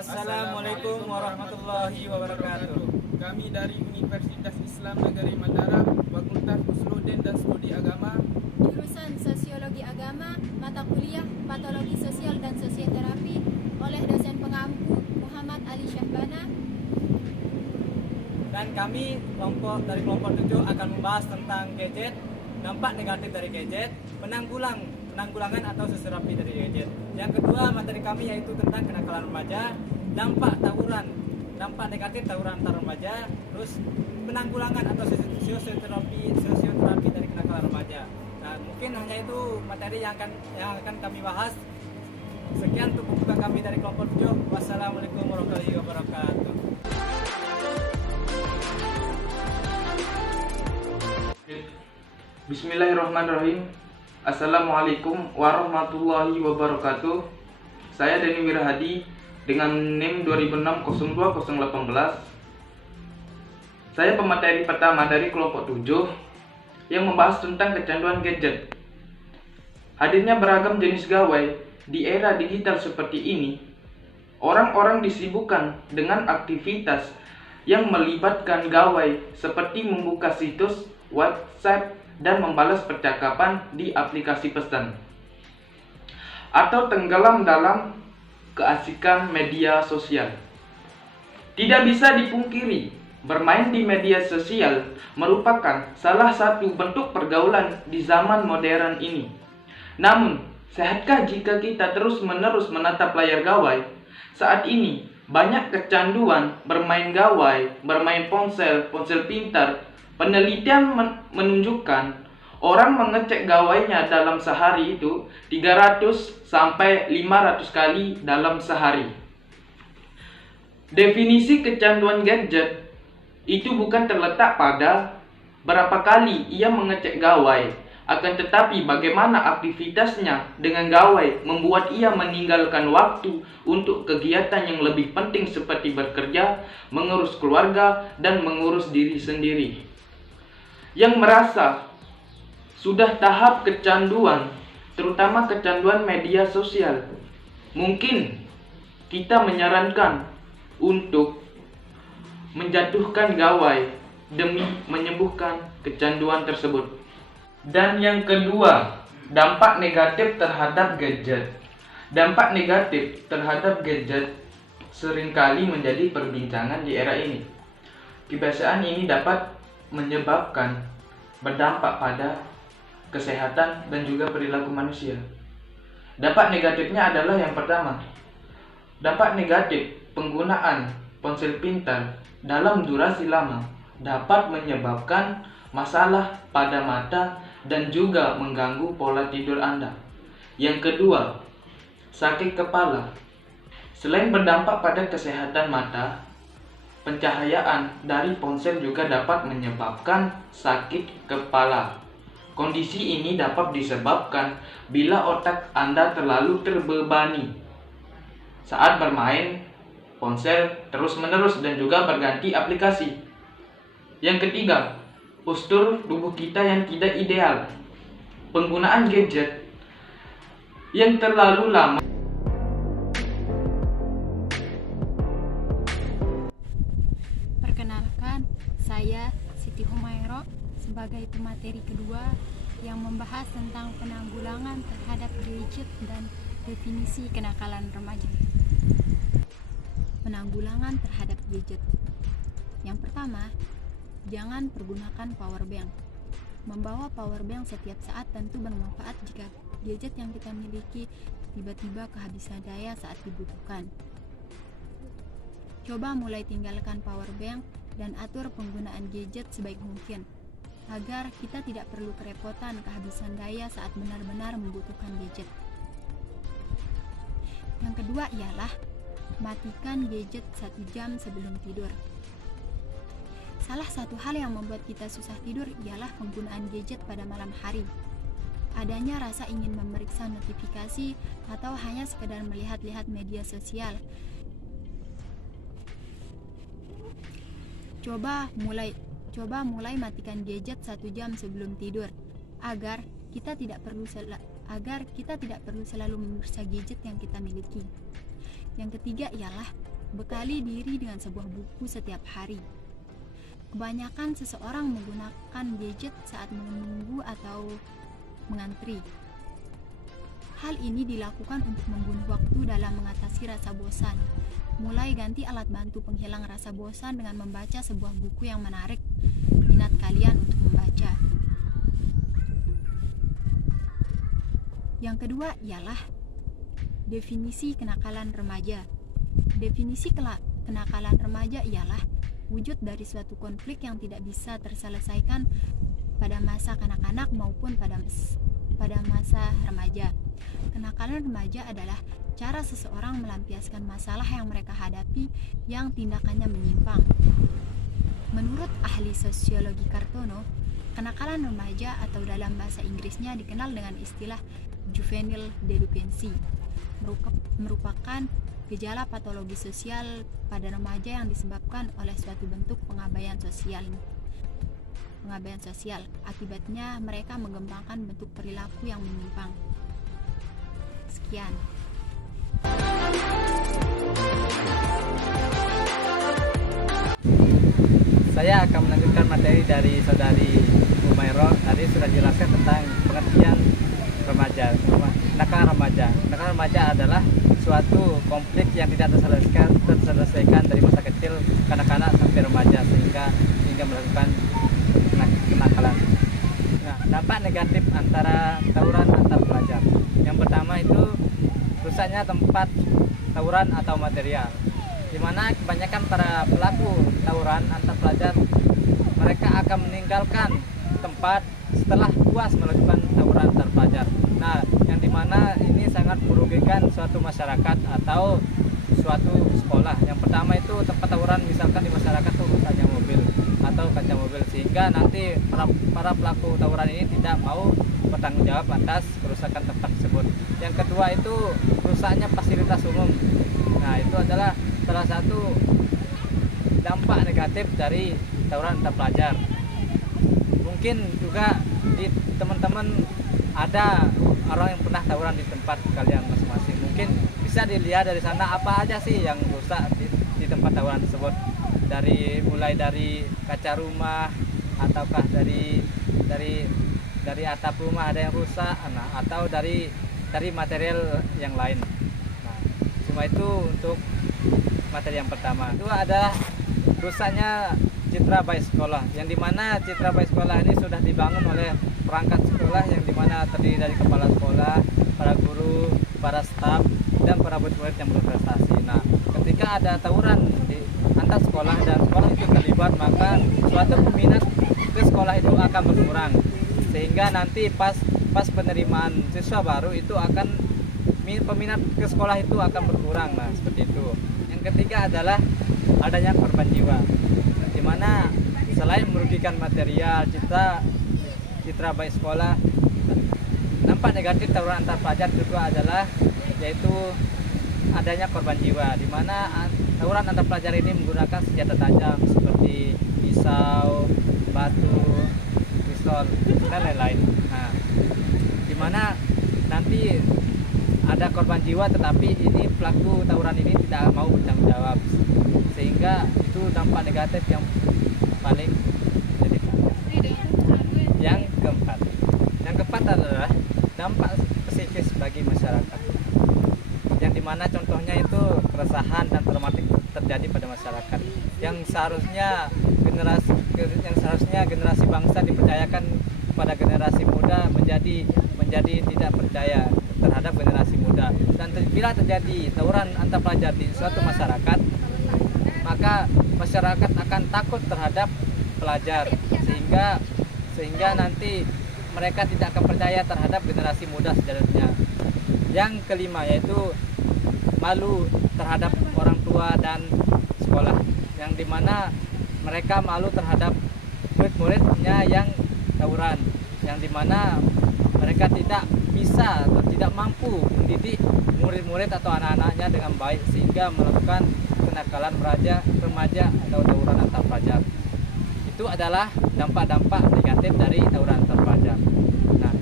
Assalamualaikum warahmatullahi wabarakatuh. Kami dari Universitas Islam Negeri Mataram, Fakultas Usuluddin dan Studi Agama, jurusan Sosiologi Agama, mata kuliah Patologi Sosial dan Sosioterapi oleh dosen pengampu Muhammad Ali Syahbana. Dan kami dari kelompok 7 akan membahas tentang gadget, dampak negatif dari gadget, penanggulangan atau sosioterapi dari gadget. Yang kedua materi kami yaitu tentang kenakalan remaja, dampak negatif tawuran antar remaja, terus penanggulangan atau sosioterapi dari kenakalan remaja. Nah, mungkin hanya itu materi yang akan kami bahas. Sekian untuk pembuka kami dari kelompok 7. Wassalamualaikum warahmatullahi wabarakatuh. Bismillahirrahmanirrahim. Assalamualaikum warahmatullahi wabarakatuh. Saya Denny Wirahadi dengan NIM 2006-02018. Saya pemateri pertama dari kelompok 7 yang membahas tentang kecanduan gadget. Hadirnya beragam jenis gawai di era digital seperti ini, orang-orang disibukkan dengan aktivitas yang melibatkan gawai seperti membuka situs, WhatsApp, dan membalas percakapan di aplikasi pesan, atau tenggelam dalam keasikan media sosial. Tidak bisa dipungkiri, bermain di media sosial merupakan salah satu bentuk pergaulan di zaman modern ini. Namun, sehatkah jika kita terus-menerus menatap layar gawai? Saat ini, banyak kecanduan bermain gawai, bermain ponsel pintar. Penelitian menunjukkan orang mengecek gawainya dalam sehari itu 300 sampai 500 kali dalam sehari. Definisi kecanduan gadget itu bukan terletak pada berapa kali ia mengecek gawai, akan tetapi bagaimana aktivitasnya dengan gawai membuat ia meninggalkan waktu untuk kegiatan yang lebih penting seperti bekerja, mengurus keluarga, dan mengurus diri sendiri. Yang merasa sudah tahap kecanduan, terutama kecanduan media sosial, mungkin kita menyarankan untuk menjatuhkan gawai demi menyembuhkan kecanduan tersebut. Dan yang kedua, dampak negatif terhadap gadget. Dampak negatif terhadap gadget seringkali menjadi perbincangan di era ini. Kebiasaan ini dapat menyebabkan berdampak pada kesehatan dan juga perilaku manusia. Dampak negatifnya adalah yang pertama, dampak negatif penggunaan ponsel pintar dalam durasi lama dapat menyebabkan masalah pada mata dan juga mengganggu pola tidur Anda. Yang kedua, sakit kepala. Selain berdampak pada kesehatan mata, pencahayaan dari ponsel juga dapat menyebabkan sakit kepala. Kondisi ini dapat disebabkan bila otak Anda terlalu terbebani saat bermain ponsel terus-menerus dan juga berganti aplikasi. Yang ketiga, postur tubuh kita yang tidak ideal. Penggunaan gadget yang terlalu lama Saya, Siti Humairo, sebagai pemateri kedua yang membahas tentang penanggulangan terhadap gadget dan definisi kenakalan remaja. Penanggulangan terhadap gadget. Yang pertama, jangan pergunakan power bank. Membawa power bank setiap saat tentu bermanfaat jika gadget yang kita miliki tiba-tiba kehabisan daya saat dibutuhkan. Coba mulai tinggalkan power bank dan atur penggunaan gadget sebaik mungkin, agar kita tidak perlu kerepotan kehabisan daya saat benar-benar membutuhkan gadget. Yang kedua ialah matikan gadget 1 jam sebelum tidur. Salah satu hal yang membuat kita susah tidur ialah penggunaan gadget pada malam hari. Adanya rasa ingin memeriksa notifikasi atau hanya sekedar melihat-lihat media sosial. Coba mulai matikan gadget 1 jam sebelum tidur agar kita tidak perlu selalu memeriksa gadget yang kita miliki. Yang ketiga ialah bekali diri dengan sebuah buku setiap hari. Kebanyakan seseorang menggunakan gadget saat menunggu atau mengantri. Hal ini dilakukan untuk membunuh waktu dalam mengatasi rasa bosan. Mulai ganti alat bantu penghilang rasa bosan dengan membaca sebuah buku yang menarik minat kalian untuk membaca. Yang kedua ialah definisi kenakalan remaja. Definisi kenakalan remaja ialah wujud dari suatu konflik yang tidak bisa terselesaikan pada masa kanak-kanak maupun pada masa remaja. Kenakalan remaja adalah cara seseorang melampiaskan masalah yang mereka hadapi yang tindakannya menyimpang. Menurut ahli sosiologi Kartono, kenakalan remaja atau dalam bahasa Inggrisnya dikenal dengan istilah juvenile delinquency, merupakan gejala patologi sosial pada remaja yang disebabkan oleh suatu bentuk pengabaian sosial. Akibatnya mereka mengembangkan bentuk perilaku yang menyimpang. Sekian. Saya akan melanjutkan materi dari saudari Umairah. Tadi sudah jelaskan tentang pengertian remaja, kenakalan remaja. Kenakalan remaja adalah suatu konflik yang tidak terselesaikan dari masa kecil kanak-kanak sampai remaja sehingga melakukan kenakalan. Nah, dampak negatif antara tawuran antar pelajar. Yang pertama itu rusaknya tempat tawuran atau material, di mana kebanyakan para pelaku tawuran antar pelajar mereka akan meninggalkan tempat setelah puas melakukan tawuran antar pelajar. Nah, yang dimana ini sangat merugikan suatu masyarakat atau suatu sekolah. Yang pertama itu tempat tawuran misalkan di masyarakat itu rusaknya mobil atau kaca mobil, sehingga nanti para pelaku tawuran ini tidak mau bertanggung jawab atas kerusakan tempat tersebut. Yang kedua itu rusaknya fasilitas umum. Nah, itu adalah salah satu dampak negatif dari tawuran antar pelajar. Mungkin juga di teman-teman ada orang yang pernah tawuran di tempat kalian masing-masing. Mungkin bisa dilihat dari sana apa aja sih yang rusak di tempat tawuran tersebut. Mulai dari kaca rumah, ataukah dari atap rumah ada yang rusak, atau dari material yang lain. Nah, cuma itu untuk materi yang pertama. Itu adalah rusaknya citra baik sekolah, yang dimana citra baik sekolah ini sudah dibangun oleh perangkat sekolah, yang dimana terdiri dari kepala sekolah, para guru, para staf, dan para murid yang berprestasi. Nah, ketika ada tawuran di antar sekolah dan sekolah itu terlibat, maka suatu peminat ke sekolah itu akan berkurang, sehingga nanti pas penerimaan siswa baru itu akan peminat ke sekolah itu akan berkurang. Nah, seperti itu. Yang ketiga adalah adanya korban jiwa, di mana selain merugikan material, citra baik sekolah, dampak negatif tawuran antar pelajar juga adalah yaitu adanya korban jiwa, di mana tawuran antar pelajar ini menggunakan senjata tajam seperti pisau, batu, pistol, dan lain-lain. Nah, di mana nanti ada korban jiwa, tetapi ini pelaku tawuran ini tidak mau bertanggung jawab, sehingga itu dampak negatif yang paling signifikan. Yang keempat adalah dampak psikis bagi masyarakat, yang dimana contohnya itu keresahan dan traumatik terjadi pada masyarakat, yang seharusnya generasi bangsa dipercayakan pada generasi muda menjadi tidak percaya terhadap generasi muda. Dan bila terjadi tawuran antar pelajar di suatu masyarakat, maka masyarakat akan takut terhadap pelajar, sehingga nanti mereka tidak akan percaya terhadap generasi muda sejarahnya. Yang kelima yaitu malu terhadap orang tua dan sekolah, yang dimana mereka malu terhadap murid-muridnya yang tawuran, yang dimana mereka tidak bisa atau tidak mampu mendidik murid-murid atau anak-anaknya dengan baik sehingga melakukan kenakalan remaja atau tawuran antar pelajar. Itu adalah dampak-dampak negatif dari tawuran antar pelajar. Nah,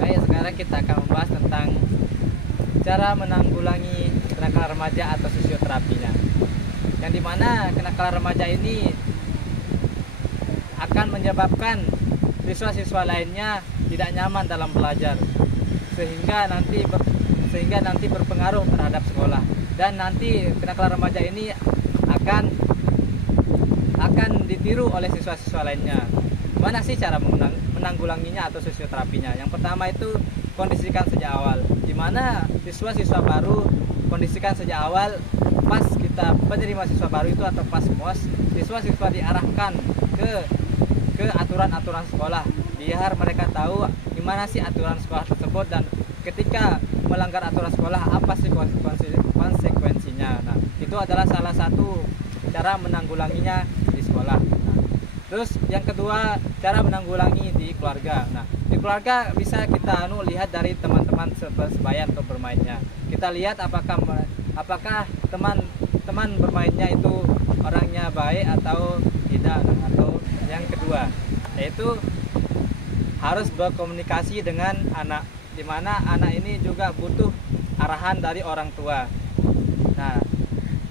baik, sekarang kita akan membahas tentang cara menanggulangi kenakalan remaja atau sosioterapinya, yang dimana kenakalan remaja ini akan menyebabkan siswa-siswa lainnya tidak nyaman dalam belajar, sehingga nanti berpengaruh terhadap sekolah, dan nanti kenakalan remaja ini akan ditiru oleh siswa-siswa lainnya. Mana sih cara menanggulanginya atau sosioterapinya? Yang pertama itu kondisikan sejak awal, di mana siswa-siswa baru kondisikan sejak awal. Pas kita penerima siswa baru itu atau pas MOS, siswa-siswa diarahkan ke aturan-aturan sekolah, biar mereka tahu gimana sih aturan sekolah tersebut, dan ketika melanggar aturan sekolah apa sih konsekuensinya. Nah, itu adalah salah satu cara menanggulanginya di sekolah. Nah, terus yang kedua, cara menanggulangi di keluarga. Nah, di keluarga bisa kita lihat dari teman-teman sebaya atau bermainnya. Kita lihat apakah teman bermainnya itu orangnya baik atau tidak. Atau yang kedua, yaitu harus berkomunikasi dengan anak, di mana anak ini juga butuh arahan dari orang tua. Nah,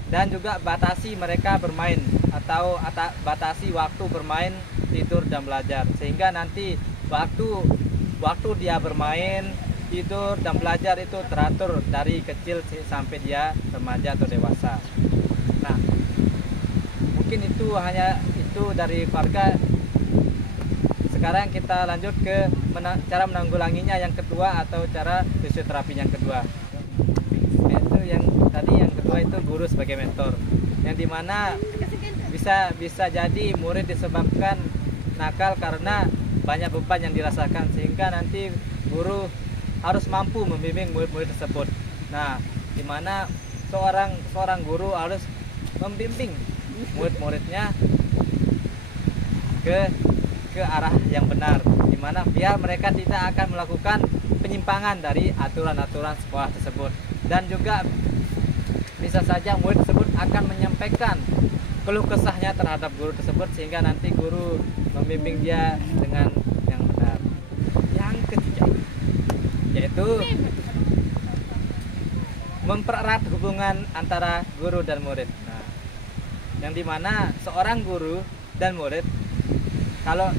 dan juga batasi mereka bermain atau batasi waktu bermain, tidur dan belajar, sehingga nanti waktu dia bermain, tidur dan belajar itu teratur dari kecil sampai dia remaja atau dewasa. Nah, mungkin itu dari keluarga. Sekarang kita lanjut ke cara menanggulanginya yang kedua atau cara fisioterapi yang kedua. Yaitu yang kedua itu guru sebagai mentor, yang dimana bisa jadi murid disebabkan nakal karena banyak beban yang dirasakan, sehingga nanti guru harus mampu membimbing murid-murid tersebut. Nah, dimana seorang guru harus membimbing murid-muridnya ke arah yang benar, dimana biar mereka tidak akan melakukan penyimpangan dari aturan-aturan sekolah tersebut. Dan juga bisa saja murid tersebut akan menyampaikan keluh kesahnya terhadap guru tersebut, sehingga nanti guru membimbing dia dengan yang benar. Yang ketiga yaitu mempererat hubungan antara guru dan murid. Nah, yang dimana seorang guru dan murid kalau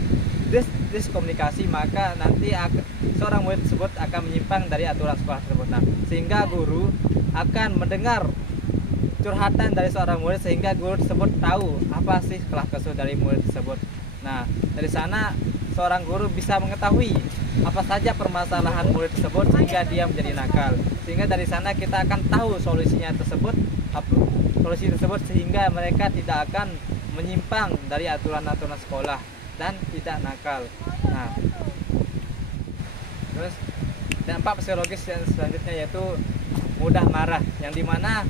diskomunikasi, maka nanti seorang murid tersebut akan menyimpang dari aturan sekolah tersebut. Nah, sehingga guru akan mendengar curhatan dari seorang murid, sehingga guru tersebut tahu apa sih keluh kesah dari murid tersebut. Nah, dari sana seorang guru bisa mengetahui apa saja permasalahan murid tersebut sehingga dia menjadi nakal. Sehingga dari sana kita akan tahu solusi tersebut, sehingga mereka tidak akan menyimpang dari aturan-aturan sekolah dan tidak nakal. Nah, terus dampak psikologis yang selanjutnya yaitu mudah marah, yang dimana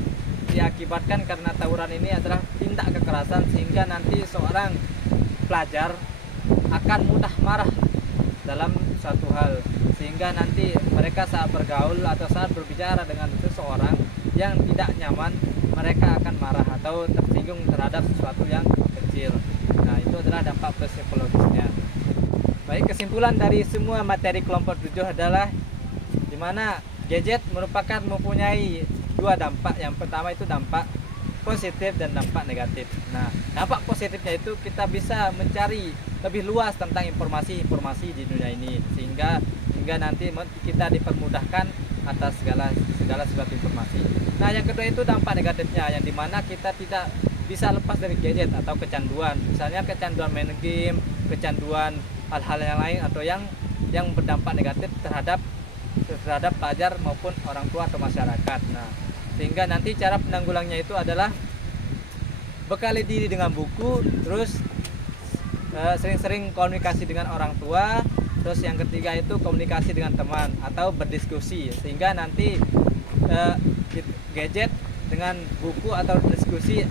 diakibatkan karena tawuran ini adalah tindak kekerasan, sehingga nanti seorang pelajar akan mudah marah dalam suatu hal, sehingga nanti mereka saat bergaul atau saat berbicara dengan seseorang yang tidak nyaman, mereka akan marah atau tersinggung terhadap sesuatu yang kecil. Nah, itu adalah dampak psikologisnya. Baik, kesimpulan dari semua materi kelompok 7 adalah dimana gadget mempunyai dua dampak. Yang pertama itu dampak positif dan dampak negatif. Nah, dampak positifnya itu kita bisa mencari lebih luas tentang informasi-informasi di dunia ini, sehingga nanti kita dipermudahkan atas segala sesuatu informasi. Nah, yang kedua itu dampak negatifnya, yang dimana kita tidak bisa lepas dari gadget atau kecanduan, misalnya kecanduan main game, kecanduan hal-hal yang lain, atau yang berdampak negatif terhadap pelajar maupun orang tua atau masyarakat. Nah, sehingga nanti cara penanggulangannya itu adalah bekali diri dengan buku, terus sering-sering komunikasi dengan orang tua, terus yang ketiga itu komunikasi dengan teman atau berdiskusi, sehingga nanti gadget dengan buku atau diskusi,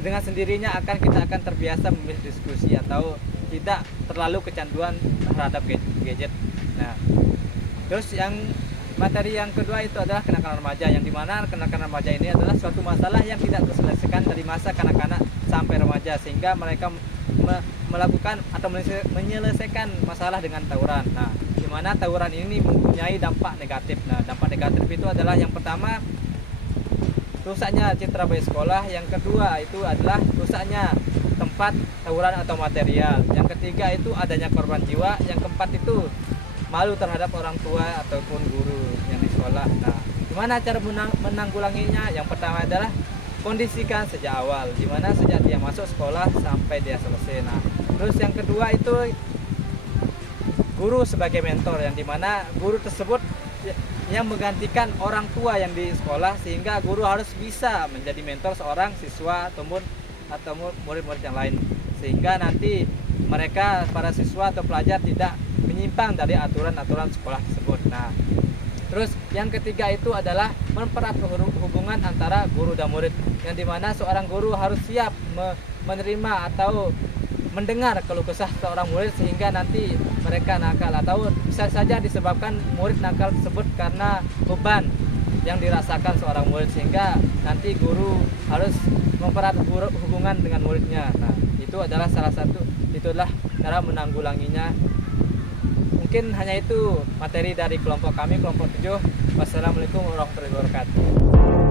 dengan sendirinya kita akan terbiasa memilih diskusi atau tidak terlalu kecanduan terhadap gadget. Nah, terus materi yang kedua itu adalah kenakalan remaja, yang dimana kenakalan remaja ini adalah suatu masalah yang tidak terselesaikan dari masa kanak-kanak sampai remaja, sehingga mereka melakukan atau menyelesaikan masalah dengan tawuran. Nah, dimana tawuran ini mempunyai dampak negatif. Nah, dampak negatif itu adalah yang pertama rusaknya citra baik sekolah, yang kedua itu adalah rusaknya tempat tawuran atau material, yang ketiga itu adanya korban jiwa, yang keempat itu malu terhadap orang tua ataupun guru yang di sekolah. Nah, gimana cara menanggulanginya? Yang pertama adalah kondisikan sejak awal, dimana sejak dia masuk sekolah sampai dia selesai. Nah, terus yang kedua itu guru sebagai mentor, yang dimana guru tersebut yang menggantikan orang tua yang di sekolah, sehingga guru harus bisa menjadi mentor seorang siswa atau murid-murid yang lain, sehingga nanti mereka para siswa atau pelajar tidak menyimpang dari aturan-aturan sekolah tersebut. Nah, terus yang ketiga itu adalah mempererat hubungan antara guru dan murid, yang dimana seorang guru harus siap menerima atau mendengar keluh kesah seorang murid, sehingga nanti mereka nakal, atau bisa saja disebabkan murid nakal tersebut karena beban yang dirasakan seorang murid, sehingga nanti guru harus mempererat hubungan dengan muridnya. Nah, itu adalah cara menanggulanginya. Mungkin hanya itu materi dari kelompok kami, kelompok 7. Wassalamualaikum warahmatullahi wabarakatuh.